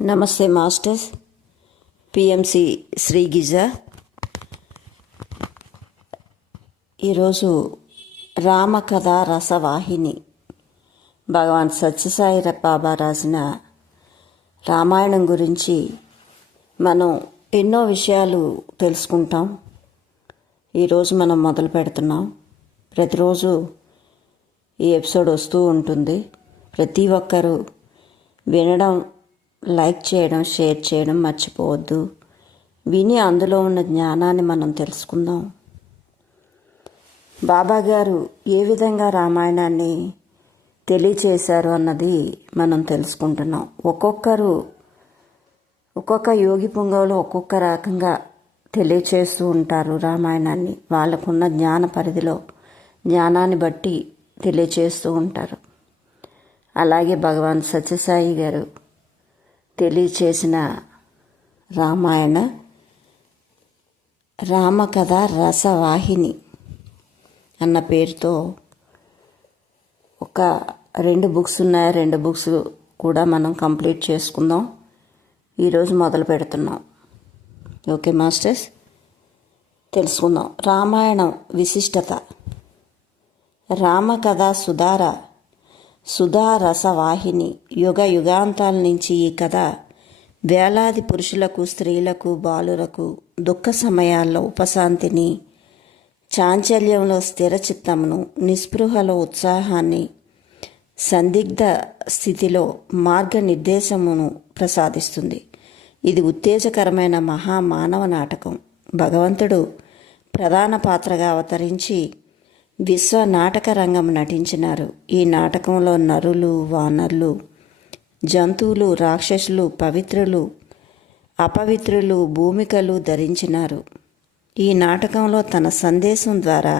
నమస్తే masters. PMC Shri Giza. ఈరోజు రామకథ రసవాహిని భగవాన్ సత్యసాయి బాబా రాసిన రామాయణం గురించి మనం ఎన్నో విషయాలు తెలుసుకుంటాం. ఈరోజు మనం మొదలు పెడుతున్నాం. ప్రతిరోజు ఈ ఎపిసోడ్ వస్తూ ఉంటుంది. ప్రతి ఒక్కరూ వినడం, లైక్ చేయడం, షేర్ చేయడం మర్చిపోవద్దు. విని అందులో ఉన్న జ్ఞానాన్ని మనం తెలుసుకుందాం. బాబా గారు ఏ విధంగా రామాయణాన్ని తెలియచేశారు అన్నది మనం తెలుసుకుంటున్నాం. ఒక్కొక్క యోగి పుంగవులు ఒక్కొక్క రకంగా తెలియచేస్తూ ఉంటారు రామాయణాన్ని. వాళ్ళకున్న జ్ఞాన పరిధిలో జ్ఞానాన్ని బట్టి తెలియచేస్తూ ఉంటారు. అలాగే భగవాన్ సత్యసాయి గారు తెలియచేసిన రామాయణ రామకథ రసవాహిని అన్న పేరుతో ఒక 2 బుక్స్ ఉన్నాయి. 2 బుక్స్ కూడా మనం కంప్లీట్ చేసుకుందాం. ఈరోజు మొదలు పెడుతున్నాం. ఓకే మాస్టర్స్, తెలుసుకుందాం. రామాయణం విశిష్టత. రామకథ సుధారసవాహిని. యుగాంతాల నుంచి ఈ కథ వేలాది పురుషులకు, స్త్రీలకు, బాలురకు దుఃఖ సమయాల్లో ఉపశాంతిని, చాంచల్యంలో స్థిరచిత్తమును, నిస్పృహలో ఉత్సాహాన్ని, సందిగ్ధ స్థితిలో మార్గనిర్దేశమును ప్రసాదిస్తుంది. ఇది ఉత్తేజకరమైన మహామానవ నాటకం. భగవంతుడు ప్రధాన పాత్రగా అవతరించి విశ్వ నాటక రంగం నటించినారు. ఈ నాటకంలో నరులు, వానరులు, జంతువులు, రాక్షసులు, పవిత్రులు, అపవిత్రులు, భూమికలు ధరించినారు. ఈ నాటకంలో తన సందేశం ద్వారా,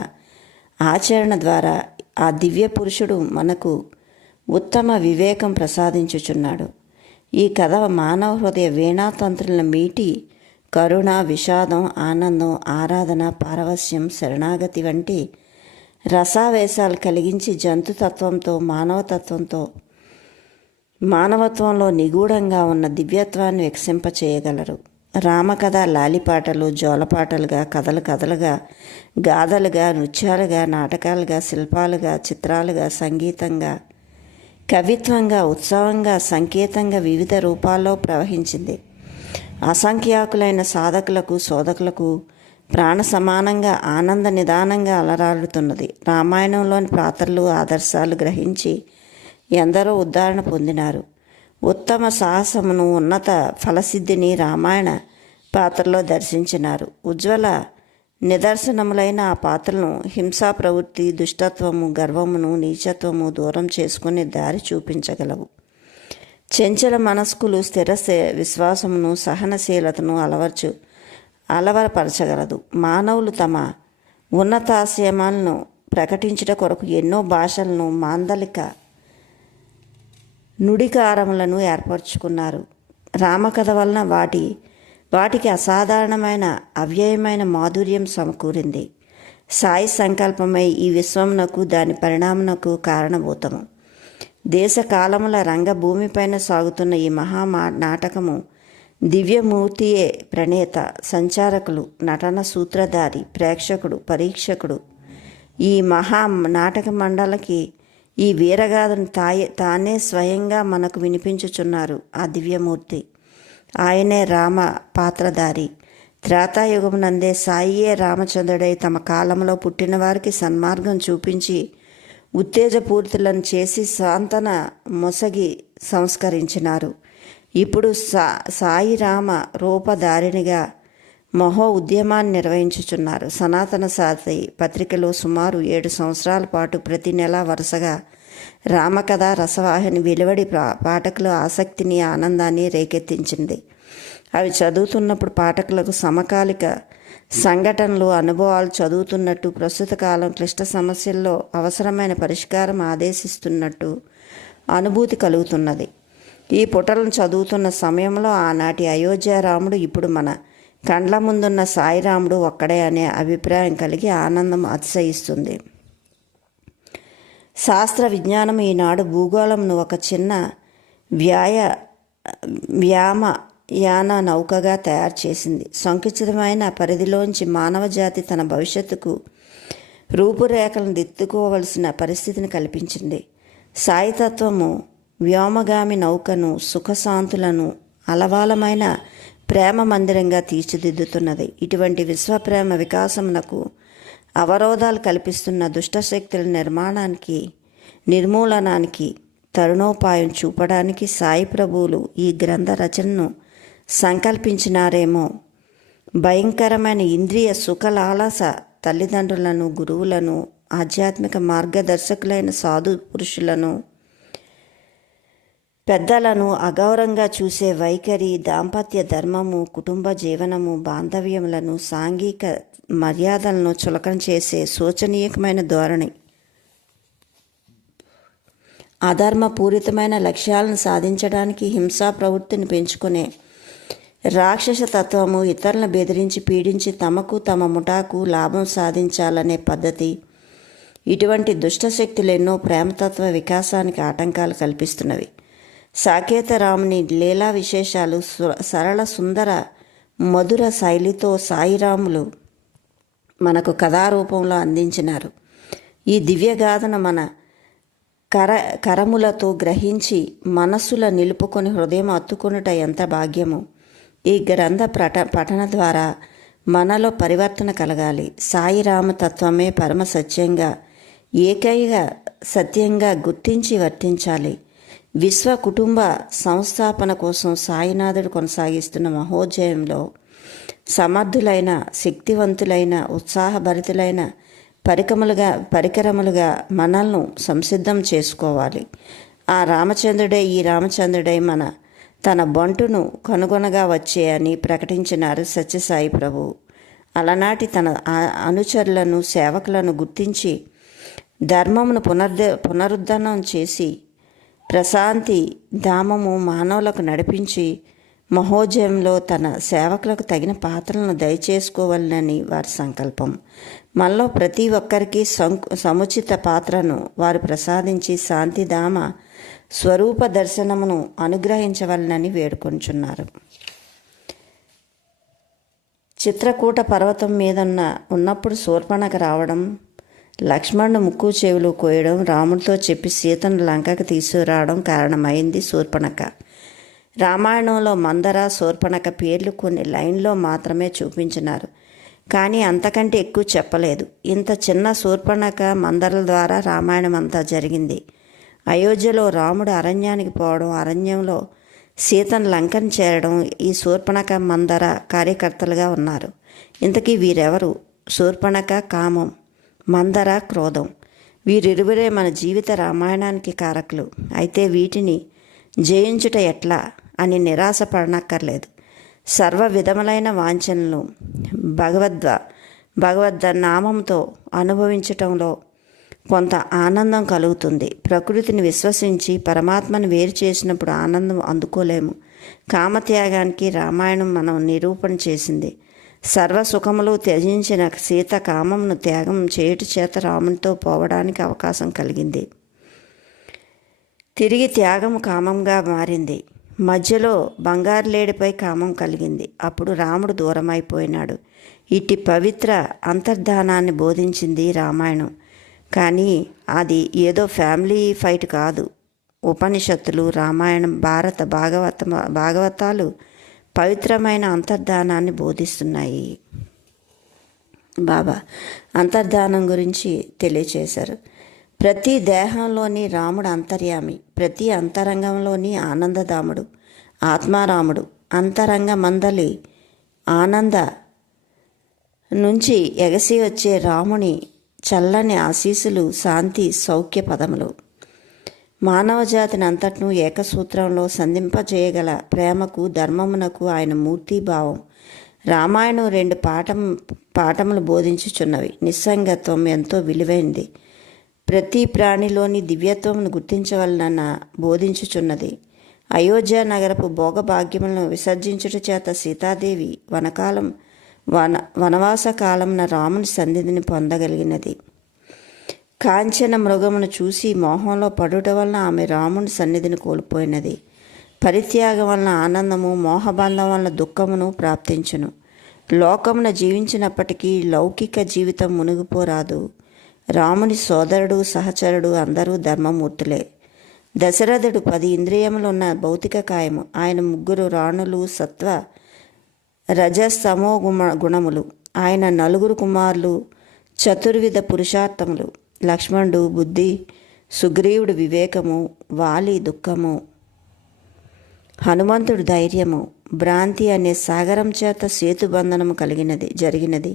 ఆచరణ ద్వారా ఆ దివ్య పురుషుడు మనకు ఉత్తమ వివేకం ప్రసాదించుచున్నాడు. ఈ కథ మానవ హృదయ వీణాతంత్రులను మీటి కరుణ, విషాదం, ఆనందం, ఆరాధన, పారవస్యం, శరణాగతి వంటి రసావేశాలు కలిగించి జంతుతత్వంతో, మానవత్వంలో నిగూఢంగా ఉన్న దివ్యత్వాన్ని వికసింపచేయగలరు. రామకథ లాలిపాటలు, జోలపాటలుగా, కథలుగా, గాథలుగా, నృత్యాలుగా, నాటకాలుగా, శిల్పాలుగా, చిత్రాలుగా, సంగీతంగా, కవిత్వంగా, ఉత్సవంగా, సంకేతంగా వివిధ రూపాల్లో ప్రవహించింది. అసంఖ్యాకులైన సాధకులకు, శోధకులకు ప్రాణ సమానంగా, ఆనంద నిదానంగా అలరాడుతున్నది. రామాయణంలోని పాత్రలు, ఆదర్శాలు గ్రహించి ఎందరో ఉద్ధరణ పొందినారు. ఉత్తమ సాహసమును, ఉన్నత ఫలసిద్ధిని రామాయణ పాత్రలో దర్శించినారు. ఉజ్వల నిదర్శనములైన ఆ పాత్రలను హింసా ప్రవృత్తి, దుష్టత్వము, గర్వమును, నీచత్వము దూరం చేసుకుని దారి చూపించగలవు. చంచల మనస్కులు స్థిర విశ్వాసమును, సహనశీలతను అలవరపరచగలదు. మానవులు తమ ఉన్నతాశయమాలను ప్రకటించుట కొరకు ఎన్నో భాషలను, మాండలిక నుడికారములను ఏర్పరచుకున్నారు. రామకథ వలన వాటికి అసాధారణమైన, అవ్యయమైన మాధుర్యం సమకూరింది. సాయి సంకల్పమై ఈ విశ్వమునకు, దాని పరిణామమునకు కారణభూతము. దేశకాలముల రంగభూమిపైన సాగుతున్న ఈ నాటకము దివ్యమూర్తియే ప్రణేత, సంచారకులు, నటన సూత్రధారి, ప్రేక్షకుడు, పరీక్షకుడు. ఈ మహా నాటక మండలికి ఈ వీరగాథను తానే స్వయంగా మనకు వినిపించుచున్నారు. ఆ దివ్యమూర్తి ఆయనే రామ పాత్రధారి. త్రేతాయుగమునందే సాయియే రామచంద్రుడై తమ కాలంలో పుట్టిన వారికి సన్మార్గం చూపించి ఉత్తేజపూరితులను చేసి సాంతన మొసగి సంస్కరించినారు. ఇప్పుడు సాయి రామ రూపధారిణిగా మహో ఉద్యమాన్ని నిర్వహించుచున్నారు. సనాతన సాయి పత్రికలో సుమారు 7 సంవత్సరాల పాటు ప్రతి నెల వరుసగా రామకథ రసవాహిని వెలువడి పాఠకుల ఆసక్తిని, ఆనందాన్ని రేకెత్తించింది. అవి చదువుతున్నప్పుడు పాఠకులకు సమకాలిక సంఘటనలు, అనుభవాలు చదువుతున్నట్టు, ప్రస్తుత కాలం క్లిష్ట సమస్యల్లో అవసరమైన పరిష్కారం ఆదేశిస్తున్నట్టు అనుభూతి కలుగుతున్నది. ఈ పుటలను చదువుతున్న సమయంలో ఆనాటి అయోధ్య రాముడు ఇప్పుడు మన కండ్ల ముందున్న సాయిరాముడు ఒక్కడే అనే అభిప్రాయం కలిగి ఆనందం అతిశయిస్తుంది. శాస్త్ర విజ్ఞానం ఈనాడు భూగోళంను ఒక చిన్న వ్యామయాన నౌకగా తయారు చేసింది. సంకుచితమైన పరిధిలోంచి మానవ జాతి తన భవిష్యత్తుకు రూపురేఖలను దిద్దుకోవలసిన పరిస్థితిని కల్పించింది. సాయితత్వము వ్యోమగామి నౌకను సుఖశాంతులను అలవాలమైన ప్రేమ మందిరంగా తీర్చిదిద్దుతున్నది. ఇటువంటి విశ్వప్రేమ వికాసమునకు అవరోధాలు కల్పిస్తున్న దుష్టశక్తుల నిర్మూలనానికి తరుణోపాయం చూపడానికి సాయి ప్రభువులు ఈ గ్రంథ రచనను సంకల్పించినారేమో. భయంకరమైన ఇంద్రియ సుఖలాలస తల్లిదండ్రులను, గురువులను, ఆధ్యాత్మిక మార్గదర్శకులైన సాధు పురుషులను, పెద్దలను అగౌరవంగా చూసే వైఖరి, దాంపత్య ధర్మము, కుటుంబ జీవనము, బాంధవ్యములను, సాంఘిక మర్యాదలను చులకన చేసే శోచనీయమైన ధోరణి, అధర్మపూరితమైన లక్ష్యాలను సాధించడానికి హింసా ప్రవృత్తిని పెంచుకునే రాక్షస తత్వము, ఇతరులను బెదిరించి పీడించి తమకు తమ ముఠాకు లాభం సాధించాలనే పద్ధతి, ఇటువంటి దుష్టశక్తులు ఎన్నో ప్రేమతత్వ వికాసానికి ఆటంకాలు కల్పిస్తున్నవి. సాకేత రాముని లీలా విశేషాలు సరళ సుందర మధుర శైలితో సాయిరాములు మనకు కథారూపంలో అందించినారు. ఈ దివ్యగాథను మన కరములతో గ్రహించి మనస్సుల నిలుపుకొని హృదయం అత్తుకొనుట ఎంత భాగ్యము. ఈ గ్రంథ పఠన ద్వారా మనలో పరివర్తన కలగాలి. సాయిరామ తత్వమే పరమ సత్యంగా, ఏకైక సత్యంగా గుర్తించి వర్తించాలి. విశ్వ కుటుంబ సంస్థాపన కోసం సాయినాథుడు కొనసాగిస్తున్న మహోజ్జయంలో సమర్థులైన, శక్తివంతులైన, ఉత్సాహభరితులైన పరికరములుగా మనల్ని సంసిద్ధం చేసుకోవాలి. ఆ రామచంద్రుడే ఈ రామచంద్రుడే తన బంటును కనుగొనగా వచ్చే అని ప్రకటించినారు సత్యసాయి ప్రభు. అలనాటి తన అనుచరులను, సేవకులను గుర్తించి ధర్మమును పునరుద్ధరణం చేసి ప్రశాంతి ధామము మానవులకు నడిపించి మహోజయంలో తన సేవకులకు తగిన పాత్రలను దయచేసుకోవాలని వారి సంకల్పం. మనలో ప్రతి ఒక్కరికి సముచిత పాత్రను వారు ప్రసాదించి శాంతిధామ స్వరూప దర్శనమును అనుగ్రహించవలనని వేడుకొంచున్నారు. చిత్రకూట పర్వతం మీద ఉన్నప్పుడు శూర్పణఖ రావడం, లక్ష్మణుడు ముక్కు చెవులు కోయడం, రాముడితో చెప్పి సీతను లంకకు తీసుకురావడం కారణమైంది శూర్పణఖ. రామాయణంలో మందర, శూర్పణఖ పేర్లు కొన్ని లైన్లో మాత్రమే చూపించినారు, కానీ అంతకంటే ఎక్కువ చెప్పలేదు. ఇంత చిన్న శూర్పణఖ, మందరల ద్వారా రామాయణం అంతా జరిగింది. అయోధ్యలో రాముడు అరణ్యానికి పోవడం, అరణ్యంలో సీతను లంకను చేరడం ఈ శూర్పణఖ, మందర కార్యకర్తలుగా ఉన్నారు. ఇంతకీ వీరెవరు? శూర్పణఖ కామం, మందర క్రోధం. వీరిరువురే మన జీవిత రామాయణానికి కారకులు. అయితే వీటిని జయించుట ఎట్లా అని నిరాశ పడనక్కర్లేదు. సర్వ విధములైన వాంఛనలు భగవద్ నామంతో అనుభవించటంలో కొంత ఆనందం కలుగుతుంది. ప్రకృతిని విశ్వసించి పరమాత్మను వేరు చేసినప్పుడు ఆనందం అందుకోలేము. కామత్యాగానికి రామాయణం మనం నిరూపణ చేసింది. సర్వసుఖములు త్యజించిన సీత కామమును త్యాగం చేయుట చేత రామునితో పోవడానికి అవకాశం కలిగింది. తిరిగి త్యాగము కామంగా మారింది. మధ్యలో బంగారు లేడిపై కామం కలిగింది. అప్పుడు రాముడు దూరమైపోయినాడు. ఇట్టి పవిత్ర అంతర్ధానాన్ని బోధించింది రామాయణం. కానీ అది ఏదో ఫ్యామిలీ ఫైట్ కాదు. ఉపనిషత్తులు, రామాయణం, భాగవతాలు పవిత్రమైన అంతర్ధానాన్ని బోధిస్తున్నాయి. బాబా అంతర్ధానం గురించి తెలియచేశారు. ప్రతి దేహంలోని రాముడు అంతర్యామి, ప్రతి అంతరంగంలోని ఆనందధాముడు, ఆత్మారాముడు. అంతరంగ మందలి ఆనంద నుంచి ఎగసి వచ్చే రాముని చల్లని ఆశీస్సులు, శాంతి, సౌఖ్య పదములు మానవజాతిని అంతటను ఏకసూత్రంలో సంధింపజేయగల ప్రేమకు, ధర్మమునకు ఆయన మూర్తిభావం. రామాయణం 2 పాఠములు బోధించుచున్నవి. నిస్సంగత్వం ఎంతో విలువైంది. ప్రతి ప్రాణిలోని దివ్యత్వమును గుర్తించవలన బోధించుచున్నది. అయోధ్య నగరపు భోగభాగ్యములను విసర్జించుట చేత సీతాదేవి వనవాస కాలమున రాముని సన్నిధిని పొందగలిగినది. కాంచన మృగమును చూసి మోహంలో పడుట వలన ఆమె రాముని సన్నిధిని కోల్పోయినది. పరిత్యాగం వలన ఆనందము, మోహబంధం వలన దుఃఖమును ప్రాప్తించును. లోకమున జీవించినప్పటికీ లౌకిక జీవితం మునిగిపోరాదు. రాముని సోదరుడు, సహచరుడు అందరూ ధర్మమూర్తులే. దశరథుడు 10 ఇంద్రియములున్న భౌతిక కాయము. ఆయన 3 రాణులు సత్వ రజస్తమో గుణములు. ఆయన 4 కుమారులు చతుర్విధ పురుషార్థములు. లక్ష్మణుడు బుద్ధి, సుగ్రీవుడు వివేకము, వాలి దుఃఖము, హనుమంతుడు ధైర్యము. భ్రాంతి అనే సాగరం చేత సేతుబంధనము జరిగినది.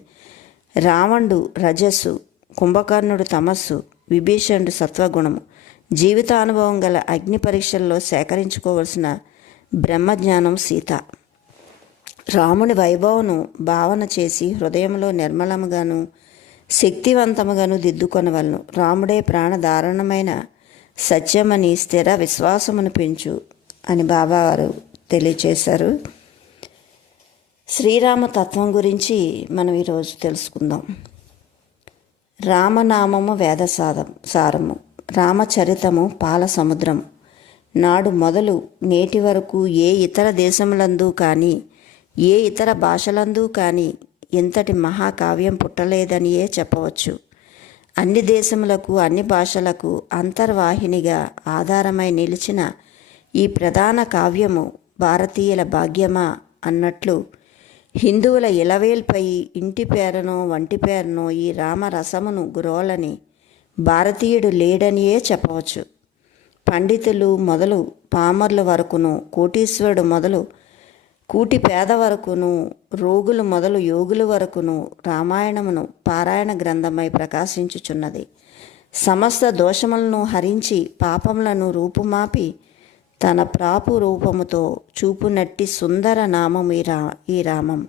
రావణుడు రజస్సు, కుంభకర్ణుడు తమస్సు, విభీషణుడు సత్వగుణము. జీవితానుభవం గల అగ్ని పరీక్షల్లో సేకరించుకోవలసిన బ్రహ్మజ్ఞానం సీత. రాముని వైభవను భావన చేసి హృదయంలో నిర్మలముగాను శక్తివంతముగాను దిద్దుకొనవలను. రాముడే ప్రాణధారణమైన సత్యమని స్థిర విశ్వాసమును పెంచు అని బాబావారు తెలియచేశారు. శ్రీరామ తత్వం గురించి మనం ఈరోజు తెలుసుకుందాం. రామనామము వేద సారము, రామచరితము పాల సముద్రము. నాడు మొదలు నేటి వరకు ఏ ఇతర దేశములందు కానీ ఏ ఇతర భాషలందు కానీ ఇంతటి మహాకావ్యం పుట్టలేదనియే చెప్పవచ్చు. అన్ని దేశములకు అన్ని భాషలకు అంతర్వాహినిగా ఆధారమై నిలిచిన ఈ ప్రధాన కావ్యము భారతీయుల భాగ్యమా అన్నట్లు హిందువుల ఇలవేల్పై ఇంటి పేరనో వంటి పేరనో ఈ రామరసమును గురోలని భారతీయుడు లేడనియే చెప్పవచ్చు. పండితులు మొదలు పామర్ల వరకును, కోటీశ్వరుడు మొదలు కూటి పేద వరకును, రోగులు మొదలు యోగుల వరకును రామాయణమును పారాయణ గ్రంథమై ప్రకాశించుచున్నది. సమస్త దోషములను హరించి పాపములను రూపుమాపి తన ప్రాపు రూపముతో చూపునట్టి సుందర నామము ఈ రామం.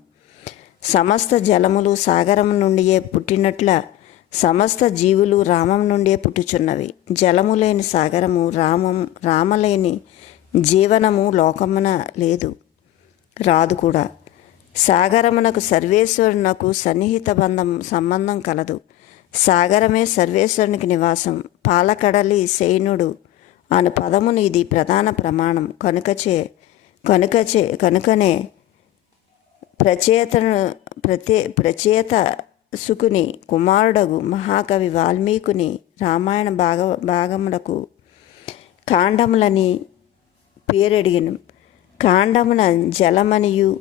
సమస్త జలములు సాగరం నుండియే పుట్టినట్ల సమస్త జీవులు రామం నుండే పుట్టుచున్నవి. జలము లేని సాగరము, రామలేని జీవనము లోకమున లేదు, రాదు కూడా. సాగరమునకు సర్వేశ్వరునకు సన్నిహిత సంబంధం కలదు. సాగరమే సర్వేశ్వరునికి నివాసం. పాలకడలి శయనుడు అను పదమును ఇది ప్రధాన ప్రమాణం. కనుకనే ప్రచేత సుకుని కుమారుడగు మహాకవి వాల్మీకుని రామాయణ భాగములకు కాండములని పేరెడిగిను. కాండమున జలమనియు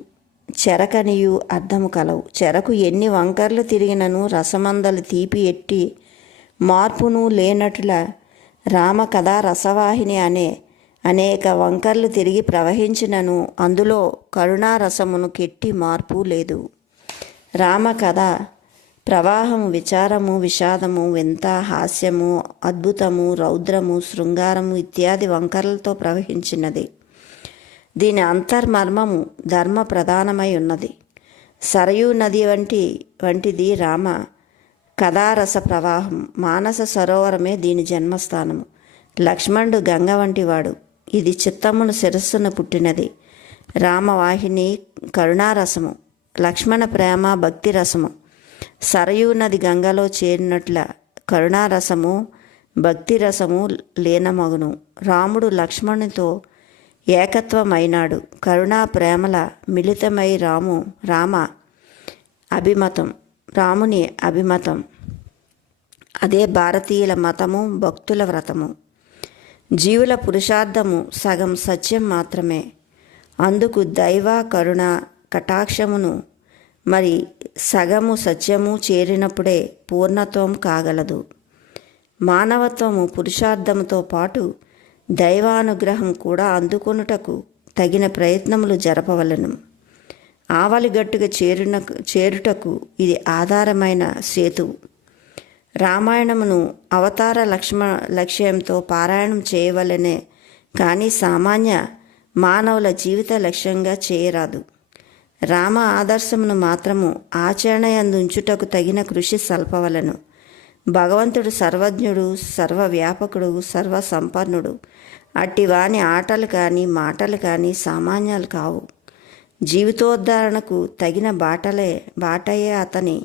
చెరకనియు అర్థము కలవు. చెరకు ఎన్ని వంకర్లు తిరిగినను రసమందలు తీపి ఎట్టి మార్పును లేనట్ల రామకథా రసవాహిని అనేక వంకర్లు తిరిగి ప్రవహించినను అందులో కరుణారసమును కెట్టి మార్పు లేదు. రామకథ ప్రవాహము విచారము, విషాదము, వింత, హాస్యము, అద్భుతము, రౌద్రము, శృంగారము ఇత్యాది వంకరలతో ప్రవహించినది. దీని అంతర్మర్మము ధర్మ ప్రధానమై ఉన్నది. సరయూ నది వంటిది రామ కథారస ప్రవాహం. మానస సరోవరమే దీని జన్మస్థానము. లక్ష్మణుడు గంగ వంటివాడు. ఇది చిత్తమును శిరస్సును పుట్టినది. రామవాహిని కరుణారసము, లక్ష్మణ ప్రేమ భక్తి రసము. సరయూ నది గంగలో చేరినట్ల కరుణారసము భక్తి రసము లీనమగును. రాముడు లక్ష్మణునితో ఏకత్వమైనాడు. కరుణా ప్రేమల మిళితమై రాముని అభిమతం. అదే భారతీయుల మతము, భక్తుల వ్రతము. జీవుల పురుషార్థము సగం సత్యం మాత్రమే. అందుకు దైవ కరుణ కటాక్షమును మరి సగము సత్యము చేరినప్పుడే పూర్ణత్వం కాగలదు. మానవత్వము పురుషార్థముతో పాటు దైవానుగ్రహం కూడా అందుకొనుటకు తగిన ప్రయత్నములు జరపవలను. ఆవలిగట్టుగా చేరుటకు ఇది ఆధారమైన సేతువు. రామాయణమును అవతార లక్ష్యంతో పారాయణం చేయవలనే కానీ సామాన్య మానవుల జీవిత లక్ష్యంగా చేయరాదు. రామ ఆదర్శమును మాత్రము ఆచరణయందుంచుటకు తగిన కృషి సల్పవలను. భగవంతుడు సర్వజ్ఞుడు, సర్వవ్యాపకుడు, సర్వసంపన్నుడు. అట్టివాని ఆటలు కానీ మాటలు కానీ సామాన్యాలు కావు. జీవితోద్ధరణకు తగిన బాటయే అతని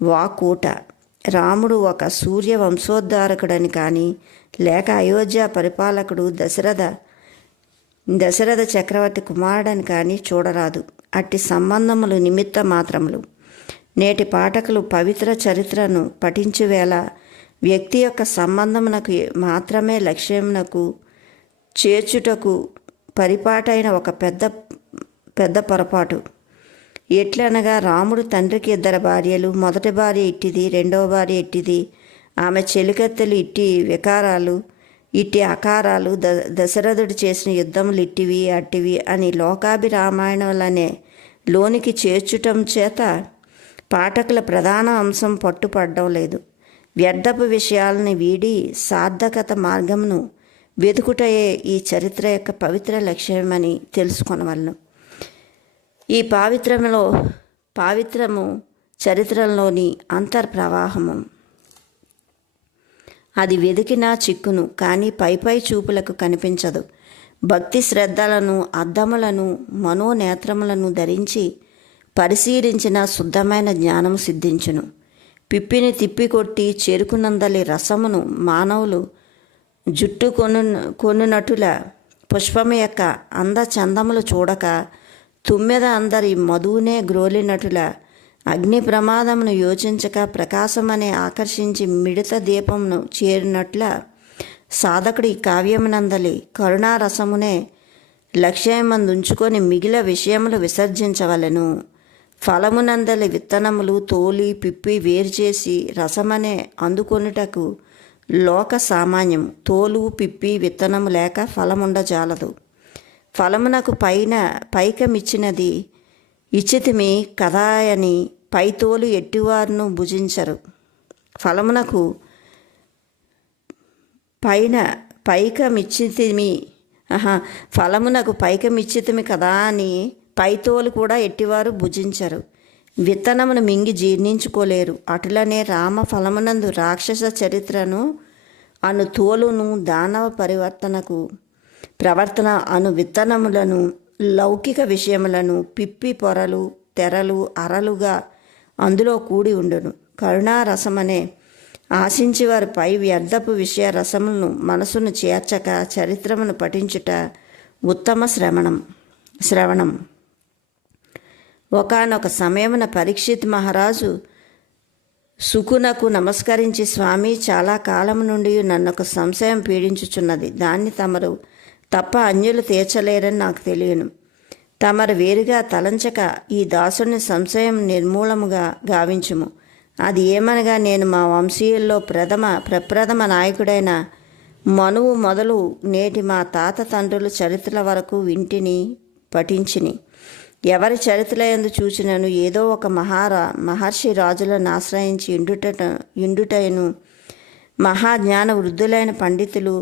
వాకూట. రాముడు ఒక సూర్య వంశోద్ధారకుడని కానీ లేక అయోధ్య పరిపాలకుడు దశరథ దశరథ చక్రవర్తి కుమారుడని కానీ చూడరాదు. అట్టి సంబంధములు నిమిత్త మాత్రములు. నేటి పాఠకులు పవిత్ర చరిత్రను పఠించువేళ వ్యక్తి యొక్క సంబంధమునకు మాత్రమే లక్ష్యమునకు చేర్చుటకు పరిపాటైన ఒక పెద్ద పొరపాటు. ఎట్లనగా రాముడు తండ్రికి 2 భార్యలు, మొదటి భార్య ఇట్టిది, రెండవ భార్య ఇట్టిది, ఆమె చెలికత్తెలు ఇట్టి వికారాలు, ఇట్టి అకారాలు, దశరథుడు చేసిన యుద్ధములు ఇట్టివి అట్టివి అని లోకాభిరామాయణాలనే లోనికి చేర్చుటం చేత పాఠకుల ప్రధాన అంశం పట్టుపడడం లేదు. వ్యర్థపు విషయాలని వీడి సార్థకత మార్గమును వెతుకుటయే ఈ చరిత్ర యొక్క పవిత్ర లక్ష్యమని తెలుసుకొనవలను. ఈ పావిత్రము చరిత్రలోని అంతర్ప్రవాహము. అది వెదికినా చిక్కును, కానీ పై చూపులకు కనిపించదు. భక్తి శ్రద్ధలను, అద్దములను, మనోనేత్రములను ధరించి పరిశీలించిన శుద్ధమైన జ్ఞానము సిద్ధించును. పిప్పిని తిప్పికొట్టి చెరుకునందలి రసమును మానవులు జుట్టు కొనునటుల పుష్పము యొక్క అందచందములు చూడక తుమ్మెద అందరి మధువునే గ్రోలినటుల అగ్ని ప్రమాదమును యోచించక ప్రకాశమనే ఆకర్షించి మిడత దీపమును చేరినట్ల సాధకుడు ఈ కావ్యమునందలి కరుణారసమునే లక్ష్యమందుంచుకొని మిగిలిన విషయములు విసర్జించవలెను. ఫలమునందలి విత్తనములు తోలి పిప్పి వేరుచేసి రసమనే అందుకొనుటకు లోక సామాన్యం. తోలు పిప్పి విత్తనము లేక ఫలముండజాలదు. ఫలమునకు పైకమిచ్చినది ఇచ్చితిమి కదాయని పైతోలు ఎట్టివారును భుజించరు. ఫలమునకు పైకమిచ్చితిమి కదా అని పైతోలు కూడా ఎట్టివారు భుజించరు. విత్తనమును మింగి జీర్ణించుకోలేరు. అటులనే రామ ఫలమునందు రాక్షస చరిత్రను అను తోలును, దానవ ప్రవర్తన అను విత్తనములను, లౌకిక విషయములను పిప్పి పొరలు తెరలు అరలుగా అందులో కూడి ఉండును. కరుణారసమనే ఆశించి వారి పై వ్యర్థపు విషయ రసములను మనసును చేర్చక చరిత్రమును పఠించుట ఉత్తమ శ్రవణం. ఒకానొక సమయమున పరీక్షిత్ మహారాజు సుకునకు నమస్కరించి, స్వామి, చాలా కాలం నుండి నన్నొక సంశయం పీడించుచున్నది. దాన్ని తమరు తప్ప అన్యులు తీర్చలేరని నాకు తెలియను. తమరు వేరుగా తలంచక ఈ దాసుని సంశయం నిర్మూలముగా గావించుము. అది ఏమనగా, నేను మా వంశీయుల్లో ప్రప్రథమ నాయకుడైన మనువు మొదలు నేటి మా తాత తండ్రుల చరిత్రల వరకు వింటిని పఠించిని. ఎవరి చరిత్రలందు చూచినను ఏదో ఒక మహర్షి రాజులను ఆశ్రయించి ఇండుటను, మహాజ్ఞాన వృద్ధులైన పండితులు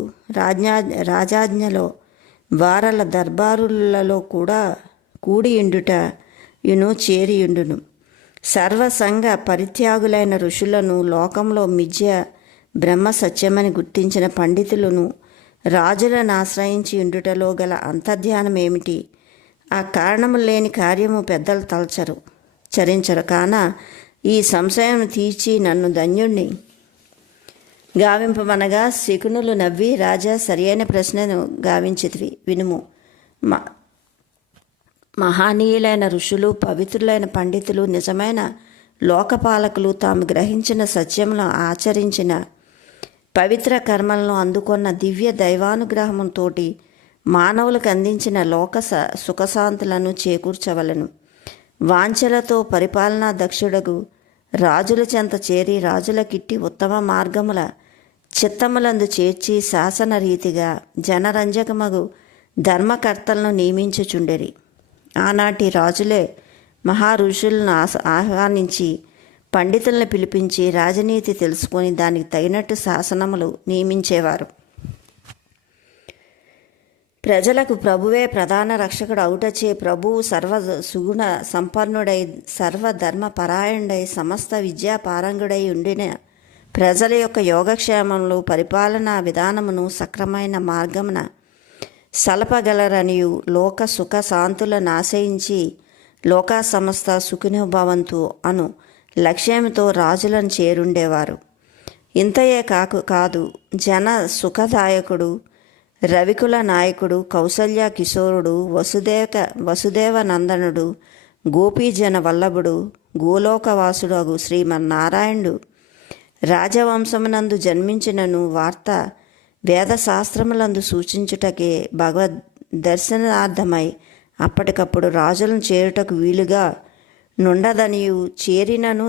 రాజాజ్ఞలో వారల దర్బారులలో కూడా కూడి ఇండుటయును చేరియుండును. సర్వసంగ పరిత్యాగులైన ఋషులను, లోకంలో మిథ్య బ్రహ్మ సత్యమని గుర్తించిన పండితులను రాజులను ఆశ్రయించి ఇండుటలో గల అంతర్ధ్యానం ఏమిటి? ఆ కారణము లేని కార్యము పెద్దలు చరించరు. కాన ఈ సంశయం తీర్చి నన్ను ధన్యుణ్ణి గావింపమనగా శకునులు నవ్వి, రాజా, సరియైన ప్రశ్నను గావించితివి, వినుము. మహానీయులైన ఋషులు, పవిత్రులైన పండితులు, నిజమైన లోకపాలకులు తాము గ్రహించిన సత్యములను ఆచరించిన పవిత్ర కర్మలను అందుకొన్న దివ్య దైవానుగ్రహంతో మానవులకు అందించిన లోక సుఖశాంతులను చేకూర్చవలను. వాంఛలతో పరిపాలనా దక్షుడగు రాజుల చెంత చేరి రాజులకిట్టి ఉత్తమ మార్గముల చిత్తములందు చేర్చి శాసన రీతిగా జనరంజకమగు ధర్మకర్తలను నియమించుచుండెరి. ఆనాటి రాజులే మహారుషులను ఆహ్వానించి పండితులను పిలిపించి రాజనీతి తెలుసుకొని దానికి తగినట్టు శాసనములు నియమించేవారు. ప్రజలకు ప్రభువే ప్రధాన రక్షకుడు అవుటచే ప్రభువు సర్వ సుగుణ సంపన్నుడై సర్వధర్మ పరాయణుడై సమస్త విద్యా పారంగుడై ఉండిన ప్రజల యొక్క యోగక్షేమములు పరిపాలనా విధానమును సక్రమైన మార్గమున సలపగలరనియు లోక సుఖ శాంతులను ఆశయించి లోకా సమస్త సుఖినోభవంతు అను లక్ష్యంతో రాజులను చేరుండేవారు. ఇంతయే కాదు, జన సుఖదాయకుడు రవికుల నాయకుడు, కౌసల్య కిశోరుడు, వసుదేవనందనుడు, గోపీజన వల్లభుడు, గోలోకవాసుడు అగు శ్రీమన్నారాయణుడు రాజవంశమునందు జన్మించినను వార్త వేదశాస్త్రములందు సూచించుటకే భగవద్ దర్శనార్థమై అప్పటికప్పుడు రాజులను చేరుటకు వీలుగా నుండదనియు చేరినను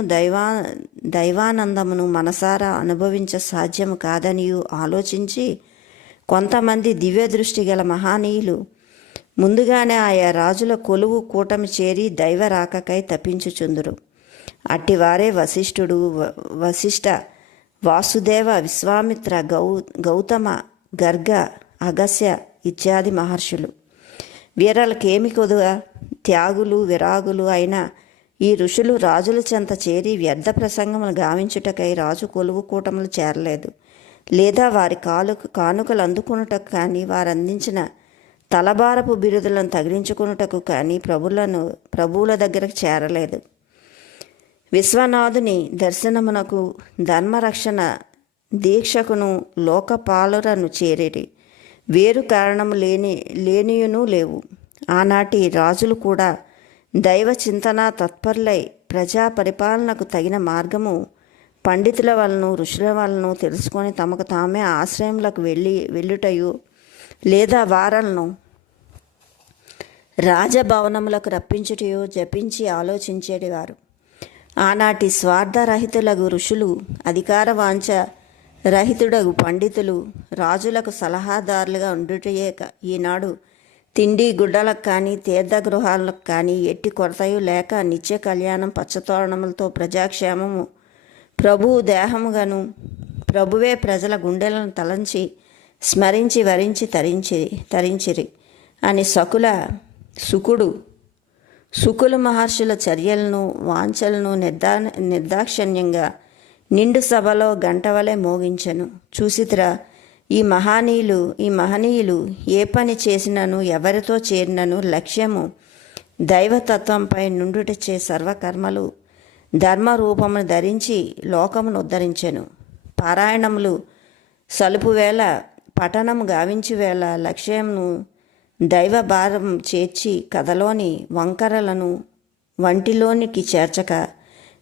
దైవానందమును మనసారా అనుభవించ సాధ్యము కాదనియు ఆలోచించి కొంతమంది దివ్య దృష్టి గల మహానీయులు ముందుగానే ఆయా రాజుల కొలువు కూటమి చేరి దైవ రాకకై తప్పించుచుందురు. అట్టివారే వశిష్ఠ, వాసుదేవ, విశ్వామిత్ర, గౌతమ, గర్గ, అగస్య ఇత్యాది మహర్షులు. వీరలకేమి కొదుగా త్యాగులు విరాగులు అయిన ఈ ఋషులు రాజుల చెంత చేరి వ్యర్థ ప్రసంగములు గావించుటకై రాజు కొలువు కూటములు చేరలేదు, లేదా వారి కానుకలు అందుకున్నటకు కానీ వారందించిన తలబారపు బిరుదులను తగిలించుకున్నటకు కానీ ప్రభువుల దగ్గరకు చేరలేదు. విశ్వనాథుని దర్శనమునకు, ధర్మరక్షణ దీక్షకును, లోకపాలురను చేరిరి. వేరు కారణము లేనియును లేవు. ఆనాటి రాజులు కూడా దైవ చింతన తత్పరులై ప్రజా పరిపాలనకు తగిన మార్గము పండితుల వలన, ఋషుల వలన తెలుసుకొని తమకు తామే ఆశ్రయములకు వెళ్ళుటయు, లేదా వారలను రాజభవనములకు రప్పించుటయో జపించి ఆలోచించేటివారు. ఆనాటి స్వార్థరహితులకు ఋషులు, అధికార వాంఛ రహితుడగు పండితులు రాజులకు సలహాదారులుగా ఉండుటయే ఈనాడు తిండి గుడ్డలకు కానీ తీర్థగృహాలకు కానీ ఎట్టి కొరతయు లేక నిత్య కళ్యాణం పచ్చతోరణములతో ప్రజాక్షేమము ప్రభువు దేహముగాను ప్రభువే ప్రజల గుండెలను తలంచి స్మరించి వరించి తరించిరి అని సుకులు మహర్షుల చర్యలను వాంఛలను నిర్దాక్షిణ్యంగా నిండు సభలో గంటవలే మోగించెను. చూసితిరా, ఈ మహనీయులు ఏ పని చేసినను ఎవరితో చేరినను లక్ష్యము దైవతత్వంపై నుండుటచే సర్వకర్మలు ధర్మరూపమును ధరించి లోకమును ఉద్ధరించెను. పారాయణములు సలుపువేళ, పఠనము గావించువేళ లక్ష్యమును దైవ భారం చేర్చి కథలోని వంకరలను వంటిలోనికి చేర్చక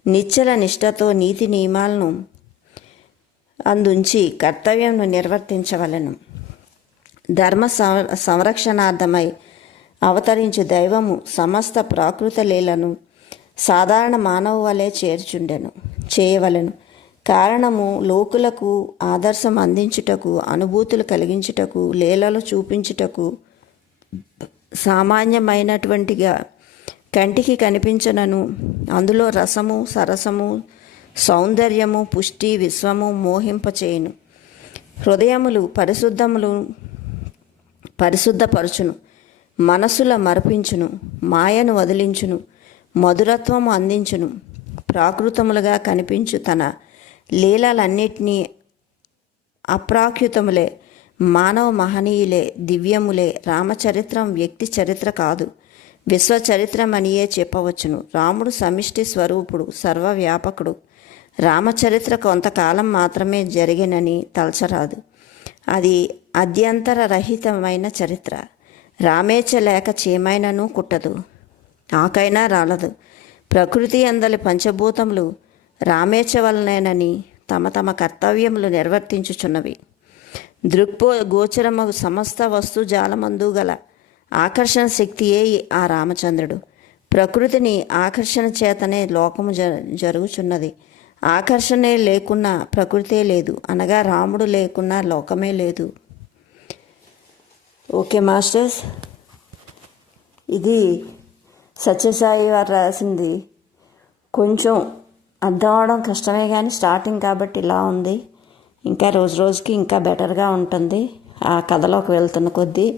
నిశ్చల నిష్ఠతో నీతి నియమాలను అందుంచి కర్తవ్యంను నిర్వర్తించవలెను. ధర్మ సంరక్షణార్థమై అవతరించు దైవము సమస్త ప్రాకృత లీలను సాధారణ మానవు వలె చేయవలెను. కారణము లోకులకు ఆదర్శం అందించుటకు, అనుభూతులు కలిగించుటకు, లీలలు చూపించుటకు సామాన్యమైనటువంటిగా కంటికి కనిపించనను అందులో రసము, సరసము, సౌందర్యము, పుష్టి, విశ్వము మోహింపచేయును. హృదయములు పరిశుద్ధపరచును, మనసుల మరపించును, మాయను వదిలించును, మధురత్వము అందించును. ప్రాకృతములుగా కనిపించు తన లీలలన్నిటినీ అప్రాకృతములే, మానవ మహనీయులే, దివ్యములే. రామచరిత్రం వ్యక్తి చరిత్ర కాదు, విశ్వచరిత్రమనియే చెప్పవచ్చును. రాముడు సమిష్టి స్వరూపుడు, సర్వవ్యాపకుడు. రామచరిత్ర కొంతకాలం మాత్రమే జరిగినని తలచరాదు. అది అద్యంతర రహితమైన చరిత్ర. రామేచ్ఛ లేక చీమైనను కుట్టదు, ఆకైనా రాలదు. ప్రకృతి అందలి పంచభూతములు రామేచ్ఛ వలనేనని తమ తమ కర్తవ్యములు నిర్వర్తించుచున్నవి. గోచరమగు సమస్త వస్తుజాలమందు గల ఆకర్షణ శక్తియే ఆ రామచంద్రుడు. ప్రకృతిని ఆకర్షణ చేతనే లోకము జరుగుచున్నది. ఆకర్షణే లేకున్నా ప్రకృతే లేదు, అనగా రాముడు లేకున్నా లోకమే లేదు. ఓకే మాస్టర్స్, ఇది సత్యసాయి వారు రాసింది. కొంచెం అర్థం అవడం కష్టమే, కానీ స్టార్టింగ్ కాబట్టి ఇలా ఉంది. ఇంకా రోజు రోజుకి ఇంకా బెటర్గా ఉంటుంది ఆ కథలోకి వెళ్తున్న కొద్దీ.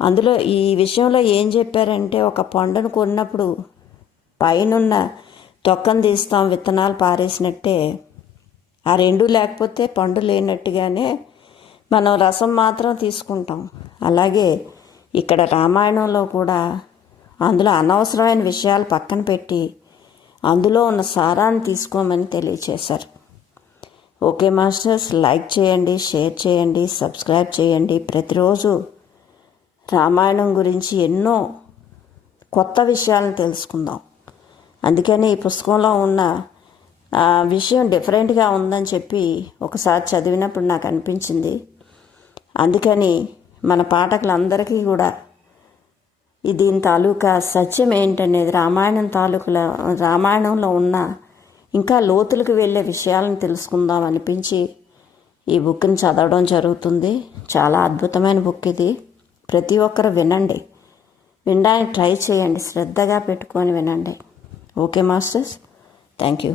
అందులో ఈ విషయంలో ఏం చెప్పారంటే, ఒక పండును కొన్నప్పుడు పైనున్న తొక్కను తీస్తాం, విత్తనాలు పారేసినట్టే. ఆ రెండు లేకపోతే పండు లేనట్టుగానే మనం రసం మాత్రం తీసుకుంటాం. అలాగే ఇక్కడ రామాయణంలో కూడా అందులో అనవసరమైన విషయాలు పక్కన పెట్టి అందులో ఉన్న సారాన్ని తీసుకోమని తెలియచేశారు. ఓకే మాస్టర్స్, లైక్ చేయండి, షేర్ చేయండి, సబ్స్క్రైబ్ చేయండి. ప్రతిరోజు రామాయణం గురించి ఎన్నో కొత్త విషయాలను తెలుసుకుందాం. అందుకని ఈ పుస్తకంలో ఉన్న విషయం డిఫరెంట్గా ఉందని చెప్పి ఒకసారి చదివినప్పుడు నాకు అనిపించింది. అందుకని మన పాఠకులందరికీ కూడా దీని తాలూకా సత్యం ఏంటనేది, రామాయణంలో ఉన్న ఇంకా లోతులకు వెళ్ళే విషయాలను తెలుసుకుందాం అనిపించి ఈ బుక్ని చదవడం జరుగుతుంది. చాలా అద్భుతమైన బుక్ ఇది. ప్రతి ఒక్కరు వినండి, వినడానికి ట్రై చేయండి, శ్రద్ధగా పెట్టుకొని వినండి. Okay masters, thank you.